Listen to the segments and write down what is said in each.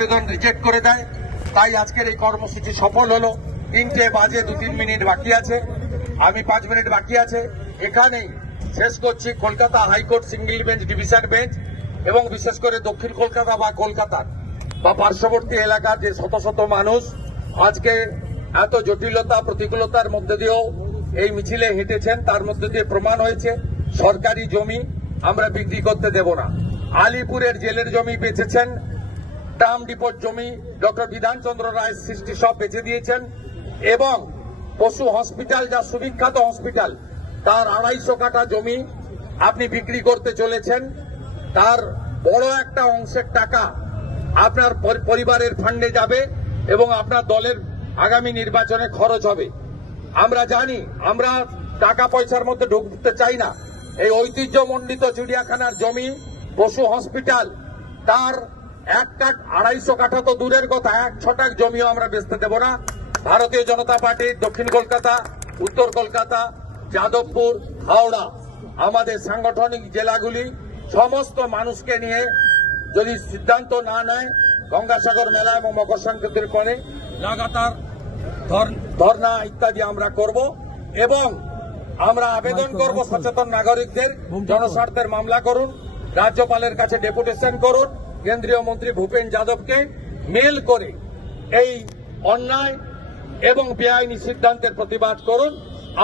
আবেদন রিজেক্ট করে দেয়। তাই আজকের এই কর্মসূচি সফল হলো। 3টে বাজে 2-3 মিনিট বাকি আছে, আমি 5 মিনিট বাকি আছে। এখানেই শেষ করছি। Kolkata high court single bench, division bench এবং বিশেষ করে দক্ষিণ কলকাতা বা কলকাতার বা পার্শ্ববর্তী এলাকার যে শত শত মানুষ আজকে এত জটিলতা প্রতিকূলতার মধ্যে দিয়েও এই মিছিলে হেঁটেছেন, তার মধ্যে দিয়ে প্রমাণ হয়েছে সরকারি জমি আমরা বিক্রি করতে দেব না। আলিপুরের জেলের জমি বেচেছেন, ট্রাম ডিপোর জমি ডক্টর বিধানচন্দ্র রায় সৃষ্টি সব বেচে দিয়েছেন এবং পশু হসপিটাল, যা সুবিখ্যাত হসপিটাল, তার 250 কাঠা জমি আপনি বিক্রি করতে চলেছেন। তার বড় একটা অংশের টাকা আপনার পরিবারের ফান্ডে যাবে এবং আপনার দলের আগামী নির্বাচনে খরচ হবে। আমরা জানি, আমরা টাকা পয়সার মধ্যে ঢুকতে চাই না। এই ঐতিহ্যমণ্ডিত চিড়িয়াখানার জমি, পশু হসপিটাল, তার 1 কাঠ 250 কাঠা তো দূরের কথা, 1 ছটাক জমিও আমরা বেচতে দেব না। ভারতীয় জনতা পার্টির দক্ষিণ কলকাতা, উত্তর কলকাতা, যাদবপুর, হাওড়া, আমাদের সাংগঠনিক জেলাগুলি সমস্ত মানুষকে নিয়ে যদি সিদ্ধান্ত না নেয়, গঙ্গাসাগর মেলা এবং মকর সংক্রান্তির পরে লাগাতার ধর্ণা ইত্যাদি আমরা করব এবং আমরা আবেদন করব সচেতন নাগরিকদের, জনস্বার্থের মামলা করুন, রাজ্যপালের কাছে ডেপুটেশন করুন, কেন্দ্রীয় মন্ত্রী ভূপেন যাদবকে মেল করে এই অন্যায় এবং বেআইনি সিদ্ধান্তের প্রতিবাদ করুন।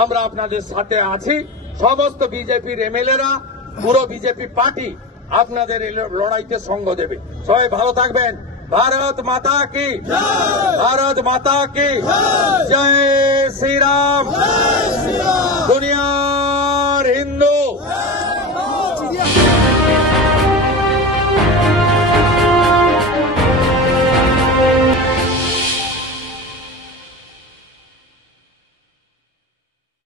আমরা আপনাদের সাথে আছি। সমস্ত বিজেপির এমএলএরা, পুরো বিজেপি পার্টি আপনাদের এই লড়াইতে সঙ্গ দেবে। সবাই ভালো থাকবেন। भारत माता की, भारत माता की जय श्री राम।